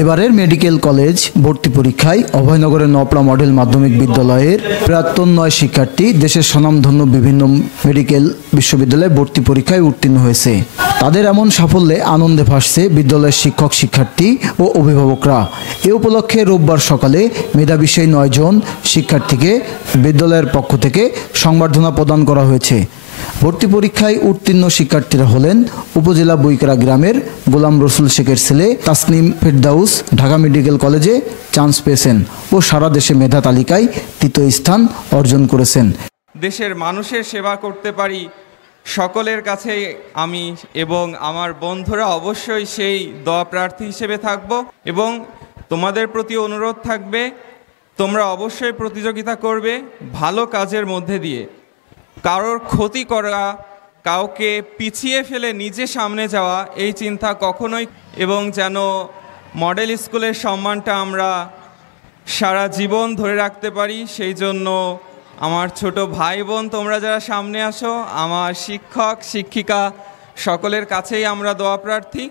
এবারের medical college ভর্তি পরীক্ষায় অভয়নগরের নপলা মডেল মাধ্যমিক বিদ্যালয়ের প্রাক্তন 9 শিক্ষার্থী দেশের স্বনামধন্য বিভিন্ন মেডিকেল বিশ্ববিদ্যালয়ে ভর্তি পরীক্ষায় উত্তীর্ণ হয়েছে। তাদের এমন সাফল্যে আনন্দে ভাসছে বিদ্যালয়ের শিক্ষক শিক্ষার্থী ও অভিভাবকরা। এ উপলক্ষে রোববার সকালে মেধাবী সেই 9 জন শিক্ষার্থীকে বিদ্যালয়ের পক্ষ থেকে সংবর্ধনা প্রদান করা হয়েছে। ভর্তি পরীক্ষায় উত্তীর্ণ শিক্ষার্থীরা হলেন উপজেলা বইকরা গ্রামের গোলাম রসুল শেখের ছেলে তাসনিম ফেরদাউস ঢাকা মেডিকেল কলেজে চান্স পেয়েছেন ও সারা দেশে মেধা তালিকায় 3য় স্থান অর্জন করেছেন। দেশের মানুষের সেবা করতে পারি সকলের কাছে আমি এবং আমার বন্ধুরা অবশ্যই সেই দোয়া প্রার্থী হিসেবে থাকব এবং তোমাদের প্রতি অনুরোধ থাকবে তোমরা অবশ্যই প্রতিযোগিতা করবে ভালো কাজের মধ্যে দিয়ে। কারোর ক্ষতি করা, কাউকে পিছিয়ে ফেলে নিজে সামনে যাওয়া এই চিন্তা কখনোই, এবং যেন মডেল স্কুলের সম্মানটা আমরা সারা জীবন ধরে রাখতে পারি সেই জন্য আমার ছোট ভাই বোন তোমরা যারা সামনে আসো, আমার শিক্ষক শিক্ষিকা সকলের কাছেই আমরা দোয়া প্রার্থী।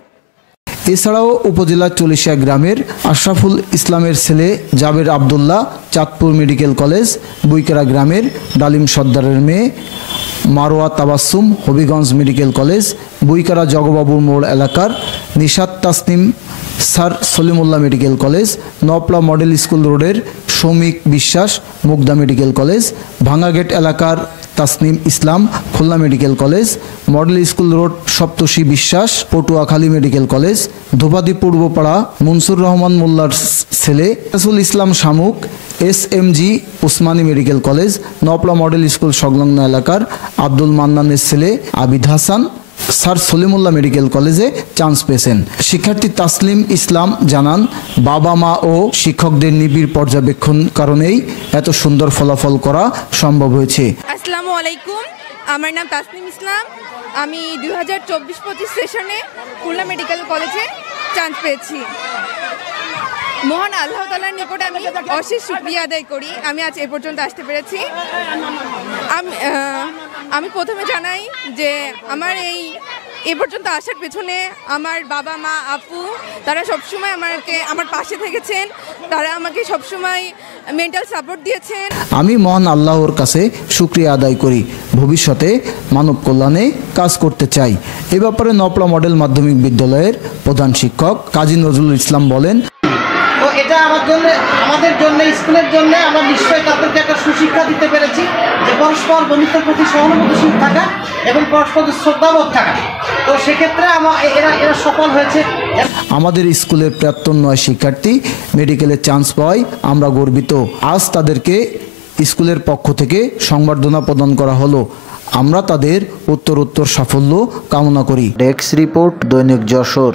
এছাড়াও উপজেলা চলিশিয়া গ্রামের আশরাফুল ইসলামের ছেলে জাবের আবদুল্লাহ চাঁদপুর মেডিকেল কলেজ, বইকেরা গ্রামের ডালিম সর্দারের মেয়ে মারোয়া তাবাসসুম হবিগঞ্জ মেডিকেল কলেজ, বইকেরা জগবাবুর মোড় এলাকার Nishat Tasnim sir Salimullah medical college, Napla model school রোডের সৌমিক বিশ্বাস মুগদা মেডিকেল কলেজ, ভাঙ্গাগেট এলাকার Tasnim Islam Khulna medical college, model school road Saptarshi Biswas Patuakhali medical college, Dhopadi Purbapara Mansur Rahman মোল্লার ছেলে Rasul Islam Shamuk SMG Osmani medical college, Napla model school সংলগ্ন এলাকার আব্দুল মান্নানের ছেলে আবিদ হাসান স্যার সলিমুল্লাহ মেডিকেল কলেজে চান্স পেয়েছেন। শিক্ষার্থী তাসলিম ইসলাম জানান, বাবা মা ও শিক্ষকদের নিবিড় পর্যবেক্ষণ কারণেই এত সুন্দর ফলাফল করা সম্ভব হয়েছে। আসসালামু আলাইকুম, আমার নাম তাসলিম ইসলাম। আমি 2024-25 সেশনে খুলনা মেডিকেল কলেজে চান্স পেয়েছি। মহান আল্লাহ তাআলার নিকট আমি অশেষ শুকরিয়া আদায় করি আমি আজ এ পর্যন্ত আসতে পেরেছি। আমি প্রথমে জানাই যে আমার এ পর্যন্ত আসার পেছনে আমার বাবা মা আপু তারা সবসময় আমার পাশে থেকেছেন, তারা আমাকে সবসময় মেন্টাল সাপোর্ট দিয়েছেন। আমি মহান আল্লাহর কাছে শুকরিয়া আদায় করি, ভবিষ্যতে মানব কল্যাণে কাজ করতে চাই। এ ব্যাপারে নপলা মডেল মাধ্যমিক বিদ্যালয়ের প্রধান শিক্ষক কাজী নজরুল ইসলাম বলেন, তো এটা আমাদের জন্য স্কুলের জন্য আমরা নিশ্চয়ই তাদেরকে একটা সুশিক্ষা দিতে পেরেছি যে পরস্পর বন্ধুত্বের প্রতি সহানুভূতিশীল থাকা এবং পরস্পর শ্রদ্ধাবোধ থাকা। তো সেক্ষেত্রে এরা সফল হয়েছে। আমাদের স্কুলের প্রাক্তন 9 শিক্ষার্থী মেডিকেলে চান্স পাওয়ায় আমরা গর্বিত। আজ তাদেরকে স্কুলের পক্ষ থেকে সংবর্ধনা প্রদান করা হলো। আমরা তাদের উত্তরোত্তর সাফল্য কামনা করি। ডেস্ক রিপোর্ট, দৈনিক যশোর।